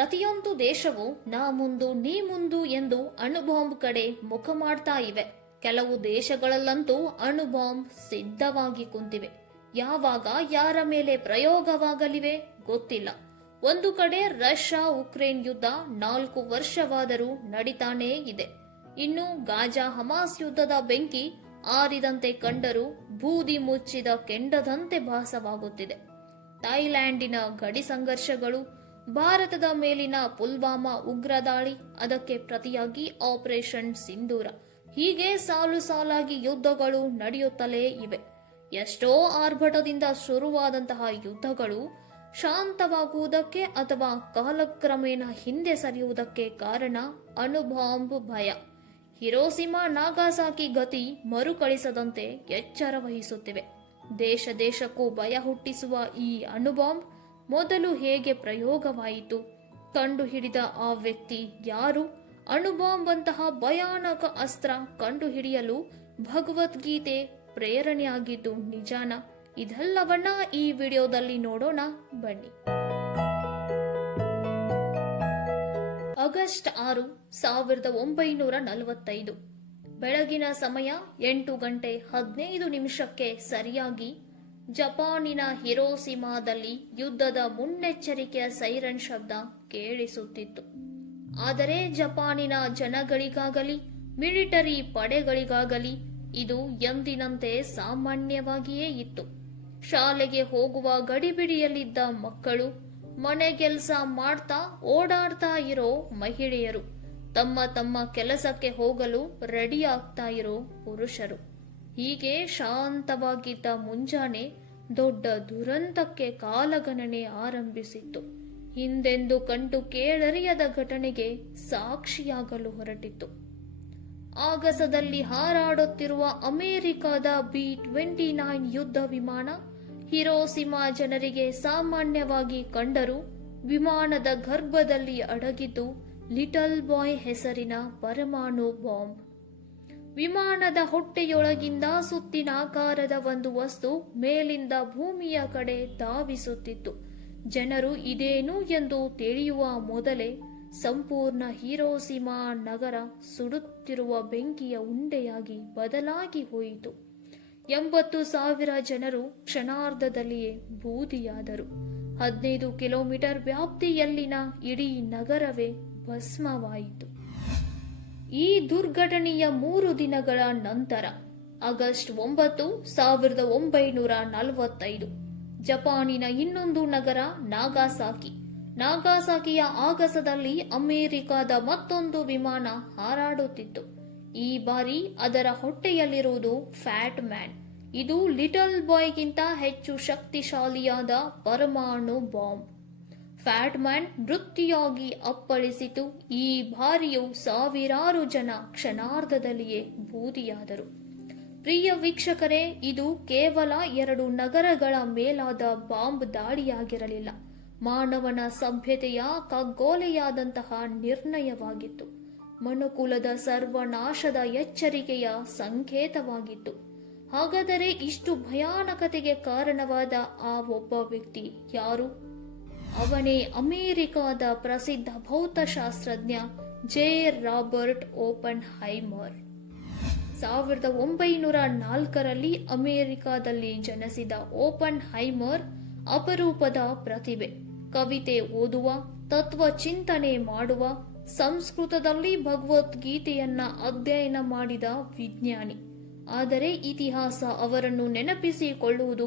ಪ್ರತಿಯೊಂದು ದೇಶವು ನಾ ಮುಂದು ನೀ ಮುಂದು ಎಂದು ಅಣುಬಾಂಬ್ ಕಡೆ ಮುಖ ಮಾಡ್ತಾ ಇವೆ. ಕೆಲವು ದೇಶಗಳಲ್ಲಂತೂ ಅಣುಬಾಂಬ್ ಸಿದ್ಧವಾಗಿ ಕುಂತಿವೆ. ಯಾವಾಗ ಯಾರ ಮೇಲೆ ಪ್ರಯೋಗವಾಗಲಿವೆ ಗೊತ್ತಿಲ್ಲ. ಒಂದು ಕಡೆ ರಷ್ಯಾ ಉಕ್ರೇನ್ ಯುದ್ಧ 4 ವರ್ಷವಾದರೂ ನಡೀತಾನೇ ಇದೆ. ಇನ್ನು ಗಾಜಾ ಹಮಾಸ್ ಯುದ್ಧದ ಬೆಂಕಿ ಆರಿದಂತೆ ಕಂಡರೂ ಬೂದಿ ಮುಚ್ಚಿದ ಕೆಂಡದಂತೆ ಭಾಸವಾಗುತ್ತಿದೆ. ಥೈಲ್ಯಾಂಡಿನ ಗಡಿ ಸಂಘರ್ಷಗಳು, ಭಾರತದ ಮೇಲಿನ ಪುಲ್ವಾಮಾ ಉಗ್ರ ದಾಳಿ, ಅದಕ್ಕೆ ಪ್ರತಿಯಾಗಿ ಆಪರೇಷನ್ ಸಿಂಧೂರ, ಹೀಗೆ ಸಾಲು ಸಾಲಾಗಿ ಯುದ್ಧಗಳು ನಡೆಯುತ್ತಲೇ ಇವೆ. ಎಷ್ಟೋ ಆರ್ಭಟದಿಂದ ಶುರುವಾದಂತಹ ಯುದ್ಧಗಳು ಶಾಂತವಾಗುವುದಕ್ಕೆ ಅಥವಾ ಕಾಲಕ್ರಮೇಣ ಹಿಂದೆ ಸರಿಯುವುದಕ್ಕೆ ಕಾರಣ ಅಣುಬಾಂಬ್ ಭಯ. ಹಿರೋಸಿಮಾ ನಾಗಾಸಾಕಿ ಗತಿ ಮರುಕಳಿಸದಂತೆ ಎಚ್ಚರ ವಹಿಸುತ್ತಿವೆ. ದೇಶ ದೇಶಕ್ಕೂ ಭಯ ಹುಟ್ಟಿಸುವ ಈ ಅಣುಬಾಂಬ್ ಮೊದಲು ಹೇಗೆ ಪ್ರಯೋಗವಾಯಿತು? ಕಂಡುಹಿಡಿದ ಆ ವ್ಯಕ್ತಿ ಯಾರು? ಅಣುಬಾಂಬ್ ಅಂತಹ ಭಯಾನಕ ಅಸ್ತ್ರ ಕಂಡುಹಿಡಿಯಲು ಭಗವದ್ಗೀತೆ ಪ್ರೇರಣೆಯಾಗಿದ್ದು ನಿಜಾನ? ಇದೆಲ್ಲವನ್ನ ಈ ವಿಡಿಯೋದಲ್ಲಿ ನೋಡೋಣ ಬನ್ನಿ. ಆಗಸ್ಟ್ 6, 1945 ಬೆಳಗಿನ ಸಮಯ 8:15 ಸರಿಯಾಗಿ ಜಪಾನಿನ ಹಿರೋಸಿಮಾದಲ್ಲಿ ಯುದ್ಧದ ಮುನ್ನೆಚ್ಚರಿಕೆಯ ಸೈರನ್ ಶಬ್ದ ಕೇಳಿಸುತ್ತಿತ್ತು. ಆದರೆ ಜಪಾನಿನ ಜನಗಳಿಗಾಗಲಿ ಮಿಲಿಟರಿ ಪಡೆಗಳಿಗಾಗಲಿ ಇದು ಎಂದಿನಂತೆ ಸಾಮಾನ್ಯವಾಗಿಯೇ ಇತ್ತು. ಶಾಲೆಗೆ ಹೋಗುವ ಗಡಿಬಿಡಿಯಲ್ಲಿದ್ದ ಮಕ್ಕಳು, ಮನೆಗೆಲ್ಸ ಮಾಡ್ತಾ ಓಡಾಡ್ತಾ ಇರೋ ಮಹಿಳೆಯರು, ತಮ್ಮ ತಮ್ಮ ಕೆಲಸಕ್ಕೆ ಹೋಗಲು ರೆಡಿ ಆಗ್ತಾ ಇರೋ ಪುರುಷರು, ಹೀಗೆ ಶಾಂತವಾಗಿದ್ದ ಮುಂಜಾನೆ ದೊಡ್ಡ ದುರಂತಕ್ಕೆ ಕಾಲಗಣನೆ ಆರಂಭಿಸಿತ್ತು. ಹಿಂದೆಂದು ಕಂಡು ಕೇಳರಿಯದ ಘಟನೆಗೆ ಸಾಕ್ಷಿಯಾಗಲು ಹೊರಟಿತ್ತು. ಆಗಸದಲ್ಲಿ ಹಾರಾಡುತ್ತಿರುವ ಅಮೆರಿಕದ B-29 ಯುದ್ಧ ವಿಮಾನ ಹಿರೋಸಿಮಾ ಜನರಿಗೆ ಸಾಮಾನ್ಯವಾಗಿ ಕಂಡರೂ ವಿಮಾನದ ಗರ್ಭದಲ್ಲಿ ಅಡಗಿದ್ದು ಲಿಟಲ್ ಬಾಯ್ ಹೆಸರಿನ ಪರಮಾಣು ಬಾಂಬ್. ವಿಮಾನದ ಹೊಟ್ಟೆಯೊಳಗಿಂದ ಸುತ್ತಿನಾಕಾರದ ಒಂದು ವಸ್ತು ಮೇಲಿಂದ ಭೂಮಿಯ ಕಡೆ ಧಾವಿಸುತ್ತಿತ್ತು. ಜನರು ಇದೇನು ಎಂದು ತಿಳಿಯುವ ಮೊದಲೇ ಸಂಪೂರ್ಣ ಹಿರೋಸಿಮಾ ನಗರ ಸುಡುತ್ತಿರುವ ಬೆಂಕಿಯ ಉಂಡೆಯಾಗಿ ಬದಲಾಗಿ ಹೋಯಿತು. 80,000 ಜನರು ಕ್ಷಣಾರ್ಧದಲ್ಲಿಯೇ ಬೂದಿಯಾದರು. 15 ಕಿಲೋಮೀಟರ್ ವ್ಯಾಪ್ತಿಯಲ್ಲಿನ ಇಡೀ ನಗರವೇ ಭಸ್ಮವಾಯಿತು. ಈ ದುರ್ಘಟನೆಯ 3 ದಿನಗಳ ನಂತರ ಆಗಸ್ಟ್ 9, 1945 ಜಪಾನಿನ ಇನ್ನೊಂದು ನಗರ ನಾಗಾಸಾಕಿಯ ಆಗಸದಲ್ಲಿ ಅಮೆರಿಕದ ಮತ್ತೊಂದು ವಿಮಾನ ಹಾರಾಡುತ್ತಿತ್ತು. ಈ ಬಾರಿ ಅದರ ಹೊಟ್ಟೆಯಲ್ಲಿರುವುದು ಫ್ಯಾಟ್ ಮ್ಯಾನ್. ಇದು ಲಿಟಲ್ ಬಾಯ್ಗಿಂತ ಹೆಚ್ಚು ಶಕ್ತಿಶಾಲಿಯಾದ ಪರಮಾಣು ಬಾಂಬ್. ಫ್ಯಾಟ್ ಮ್ಯಾನ್ ವೃತ್ತಿಯಾಗಿ ಅಪ್ಪಳಿಸಿತು. ಈ ಬಾರಿಯೂ ಸಾವಿರಾರು ಜನ ಕ್ಷಣಾರ್ಧದಲ್ಲಿಯೇ ಬೂದಿಯಾದರು. ಪ್ರಿಯ ವೀಕ್ಷಕರೇ, ಇದು ಕೇವಲ 2 ನಗರಗಳ ಮೇಲಾದ ಬಾಂಬ್ ದಾಳಿಯಾಗಿರಲಿಲ್ಲ. ಮಾನವನ ಸಭ್ಯತೆಯ ಕಗ್ಗೊಲೆಯಾದಂತಹ ನಿರ್ಣಯವಾಗಿತ್ತು. ಮನುಕುಲದ ಸರ್ವನಾಶದ ಎಚ್ಚರಿಕೆಯ ಸಂಕೇತವಾಗಿತ್ತು. ಹಾಗಾದರೆ ಇಷ್ಟು ಭಯಾನಕತೆಗೆ ಕಾರಣವಾದ ಆ ಒಬ್ಬ ವ್ಯಕ್ತಿ ಯಾರು? ಅವನೇ ಅಮೆರಿಕದ ಪ್ರಸಿದ್ಧ ಭೌತಶಾಸ್ತ್ರಜ್ಞ ಜೆ. Robert Oppenheimer. 1904ರಲ್ಲಿ ಅಮೆರಿಕದಲ್ಲಿ ಜನಿಸಿದ ಓಪನ್ ಹೈಮರ್ ಅಪರೂಪದ ಪ್ರತಿಭೆ. ಕವಿತೆ ಓದುವ, ತತ್ವ ಚಿಂತನೆ ಮಾಡುವ, ಸಂಸ್ಕೃತದಲ್ಲಿ ಭಗವದ್ಗೀತೆಯನ್ನ ಅಧ್ಯಯನ ಮಾಡಿದ ವಿಜ್ಞಾನಿ. ಆದರೆ ಇತಿಹಾಸ ಅವರನ್ನು ನೆನಪಿಸಿಕೊಳ್ಳುವುದು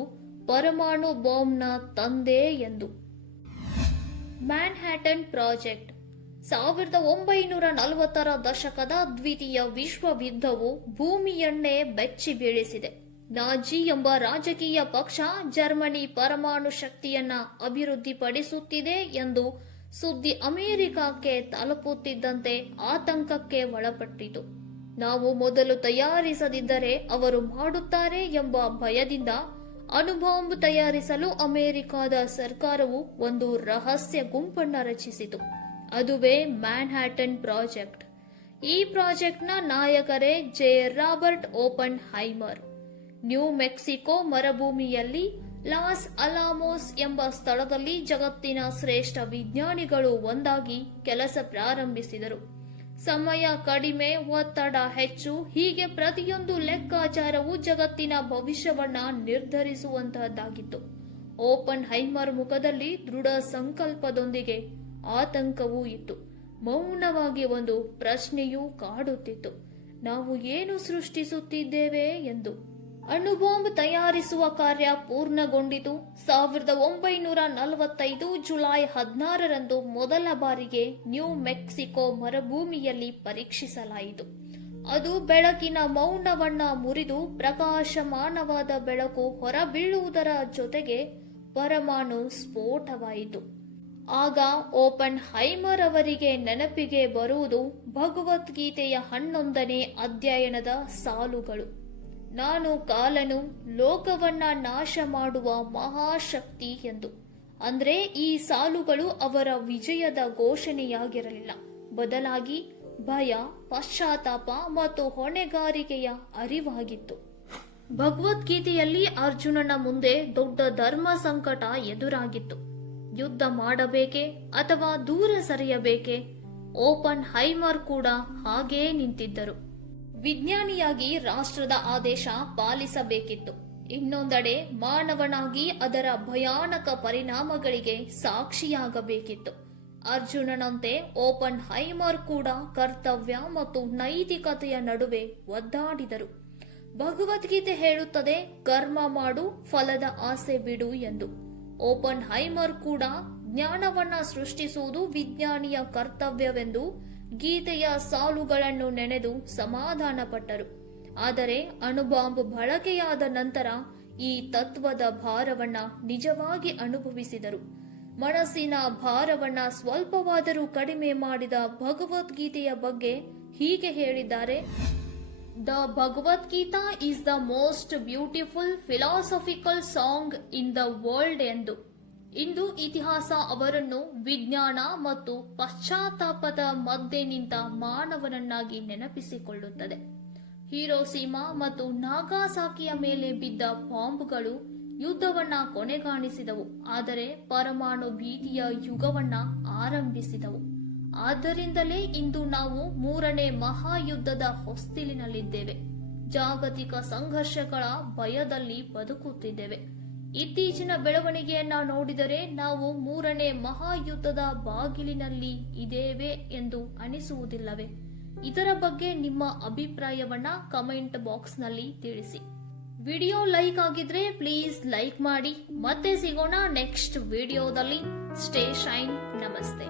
ಪರಮಾಣು ಬಾಂಬ್ನ ತಂದೆ ಎಂದು. Manhattan project. 1940ರ ದಶಕದ ದ್ವಿತೀಯ ವಿಶ್ವಯುದ್ಧವು ಭೂಮಿಯನ್ನೇ ಬೆಚ್ಚಿ ಬೀಳಿಸಿದೆ. ನಾಜಿ ಎಂಬ ರಾಜಕೀಯ ಪಕ್ಷ ಜರ್ಮನಿ ಪರಮಾಣು ಶಕ್ತಿಯನ್ನ ಅಭಿವೃದ್ಧಿಪಡಿಸುತ್ತಿದೆ ಎಂದು ಸುದ್ದಿ ಅಮೆರಿಕಕ್ಕೆ ತಲುಪುತ್ತಿದ್ದಂತೆ ಆತಂಕಕ್ಕೆ ಒಳಪಟ್ಟಿತು. ನಾವು ಮೊದಲು ತಯಾರಿಸದಿದ್ದರೆ ಅವರು ಮಾಡುತ್ತಾರೆ ಎಂಬ ಭಯದಿಂದ ಅಣುಬಾಂಬ್ ತಯಾರಿಸಲು ಅಮೆರಿಕದ ಸರ್ಕಾರವು ಒಂದು ರಹಸ್ಯ ಗುಂಪನ್ನು ರಚಿಸಿತು. ಅದುವೇ ಮ್ಯಾನ್ಹ್ಯಾಟನ್ ಪ್ರಾಜೆಕ್ಟ್. ಈ ಪ್ರಾಜೆಕ್ಟ್ನ ನಾಯಕರೇ J. Robert Oppenheimer. New Mexico ಮರುಭೂಮಿಯಲ್ಲಿ ಲಾಸ್ ಅಲಾಮೋಸ್ ಎಂಬ ಸ್ಥಳದಲ್ಲಿ ಜಗತ್ತಿನ ಶ್ರೇಷ್ಠ ವಿಜ್ಞಾನಿಗಳು ಒಂದಾಗಿ ಕೆಲಸ ಪ್ರಾರಂಭಿಸಿದರು. ಸಮಯ ಕಡಿಮೆ, ಒತ್ತಡ ಹೆಚ್ಚು, ಹೀಗೆ ಪ್ರತಿಯೊಂದು ಲೆಕ್ಕಾಚಾರವು ಜಗತ್ತಿನ ಭವಿಷ್ಯವನ್ನ ನಿರ್ಧರಿಸುವಂತಹದ್ದಾಗಿತ್ತು. ಓಪನ್ ಹೈಮರ್ ಮುಖದಲ್ಲಿ ದೃಢ ಸಂಕಲ್ಪದೊಂದಿಗೆ ಆತಂಕವೂ ಇತ್ತು. ಮೌನವಾಗಿ ಒಂದು ಪ್ರಶ್ನೆಯೂ ಕಾಡುತ್ತಿತ್ತು: ನಾವು ಏನು ಸೃಷ್ಟಿಸುತ್ತಿದ್ದೇವೆ ಎಂದು. ಅಣುಬಾಂಬ್ ತಯಾರಿಸುವ ಕಾರ್ಯ ಪೂರ್ಣಗೊಂಡಿತು. 1945 ಜುಲೈ 16ರಂದು ಮೊದಲ ಬಾರಿಗೆ ನ್ಯೂ ಮೆಕ್ಸಿಕೋ ಮರುಭೂಮಿಯಲ್ಲಿ ಪರೀಕ್ಷಿಸಲಾಯಿತು. ಅದು ಬೆಳಕಿನ ಮೌನವನ್ನ ಮುರಿದು ಪ್ರಕಾಶಮಾನವಾದ ಬೆಳಕು ಹೊರಬೀಳುವುದರ ಜೊತೆಗೆ ಪರಮಾಣು ಸ್ಫೋಟವಾಯಿತು. ಆಗ ಓಪನ್ ಹೈಮರ್ ಅವರಿಗೆ ನೆನಪಿಗೆ ಬರುವುದು ಭಗವದ್ಗೀತೆಯ 11ನೇ ಅಧ್ಯಾಯದ ಸಾಲುಗಳು: ನಾನು ಕಾಲನು, ಲೋಕವನ್ನ ನಾಶ ಮಾಡುವ ಮಹಾಶಕ್ತಿ ಎಂದು. ಅಂದ್ರೆ ಈ ಸಾಲುಗಳು ಅವರ ವಿಜಯದ ಘೋಷಣೆಯಾಗಿರಲಿಲ್ಲ, ಬದಲಾಗಿ ಭಯ, ಪಶ್ಚಾತ್ತಾಪ ಮತ್ತು ಹೊಣೆಗಾರಿಕೆಯ ಅರಿವಾಗಿತ್ತು. ಭಗವದ್ಗೀತೆಯಲ್ಲಿ ಅರ್ಜುನನ ಮುಂದೆ ದೊಡ್ಡ ಧರ್ಮ ಸಂಕಟ ಎದುರಾಗಿತ್ತು. ಯುದ್ಧ ಮಾಡಬೇಕೆ ಅಥವಾ ದೂರ ಸರಿಯಬೇಕೆ? ಓಪನ್ ಹೈಮರ್ ಕೂಡ ಹಾಗೇ ನಿಂತಿದ್ದರು. ವಿಜ್ಞಾನಿಯಾಗಿ ರಾಷ್ಟ್ರದ ಆದೇಶ ಪಾಲಿಸಬೇಕಿತ್ತು. ಇನ್ನೊಂದೆಡೆ ಮಾನವನಾಗಿ ಅದರ ಭಯಾನಕ ಪರಿಣಾಮಗಳಿಗೆ ಸಾಕ್ಷಿಯಾಗಬೇಕಿತ್ತು. ಅರ್ಜುನನಂತೆ ಓಪನ್ ಹೈಮರ್ ಕೂಡ ಕರ್ತವ್ಯ ಮತ್ತು ನೈತಿಕತೆಯ ನಡುವೆ ಒದ್ದಾಡಿದರು. ಭಗವದ್ಗೀತೆ ಹೇಳುತ್ತದೆ, ಕರ್ಮ ಮಾಡು, ಫಲದ ಆಸೆ ಬಿಡು ಎಂದು. ಓಪನ್ ಹೈಮರ್ ಕೂಡ ಜ್ಞಾನವನ್ನ ಸೃಷ್ಟಿಸುವುದು ವಿಜ್ಞಾನಿಯ ಕರ್ತವ್ಯವೆಂದು ಗೀತೆಯ ಸಾಲುಗಳನ್ನು ನೆನೆದು ಸಮಾಧಾನಪಟ್ಟರು. ಆದರೆ ಅಣುಬಾಂಬ್ ಬಳಕೆಯಾದ ನಂತರ ಈ ತತ್ವದ ಭಾರವನ್ನ ನಿಜವಾಗಿ ಅನುಭವಿಸಿದರು. ಮನಸ್ಸಿನ ಭಾರವನ್ನ ಸ್ವಲ್ಪವಾದರೂ ಕಡಿಮೆ ಮಾಡಿದ ಭಗವದ್ಗೀತೆಯ ಬಗ್ಗೆ ಹೀಗೆ ಹೇಳಿದ್ದಾರೆ: the Bhagavad Gita is the most beautiful philosophical song in the world ಎಂದು. ಇಂದು ಇತಿಹಾಸ ಅವರನ್ನು ವಿಜ್ಞಾನ ಮತ್ತು ಪಶ್ಚಾತ್ತಾಪದ ಮಧ್ಯೆ ನಿಂತ ಮಾನವನನ್ನಾಗಿ ನೆನಪಿಸಿಕೊಳ್ಳುತ್ತದೆ. ಹಿರೋಶಿಮಾ ಮತ್ತು ನಾಗಾಸಾಕಿಯ ಮೇಲೆ ಬಿದ್ದ ಬಾಂಬ್ಗಳು ಯುದ್ಧವನ್ನ ಕೊನೆಗಾಣಿಸಿದವು, ಆದರೆ ಪರಮಾಣು ಭೀತಿಯ ಯುಗವನ್ನ ಆರಂಭಿಸಿದವು. ಆದ್ದರಿಂದಲೇ ಇಂದು ನಾವು 3ನೇ ಮಹಾಯುದ್ಧದ ಹೊಸ್ತಿಲಿನಲ್ಲಿದ್ದೇವೆ. ಜಾಗತಿಕ ಸಂಘರ್ಷಗಳ ಭಯದಲ್ಲಿ ಬದುಕುತ್ತಿದ್ದೇವೆ. ಇತ್ತೀಚಿನ ಬೆಳವಣಿಗೆಯನ್ನ ನೋಡಿದರೆ ನಾವು 3ನೇ ಮಹಾಯುದ್ಧದ ಬಾಗಿಲಿನಲ್ಲಿ ಇದ್ದೇವೆ ಎಂದು ಅನಿಸುವುದಿಲ್ಲವೇ? ಇದರ ಬಗ್ಗೆ ನಿಮ್ಮ ಅಭಿಪ್ರಾಯವನ್ನ ಕಮೆಂಟ್ ಬಾಕ್ಸ್ ನಲ್ಲಿ ತಿಳಿಸಿ. ವಿಡಿಯೋ ಲೈಕ್ ಆಗಿದ್ರೆ ಪ್ಲೀಸ್ ಲೈಕ್ ಮಾಡಿ. ಮತ್ತೆ ಸಿಗೋಣ ನೆಕ್ಸ್ಟ್ ವಿಡಿಯೋದಲ್ಲಿ. Stay shine. ನಮಸ್ತೆ.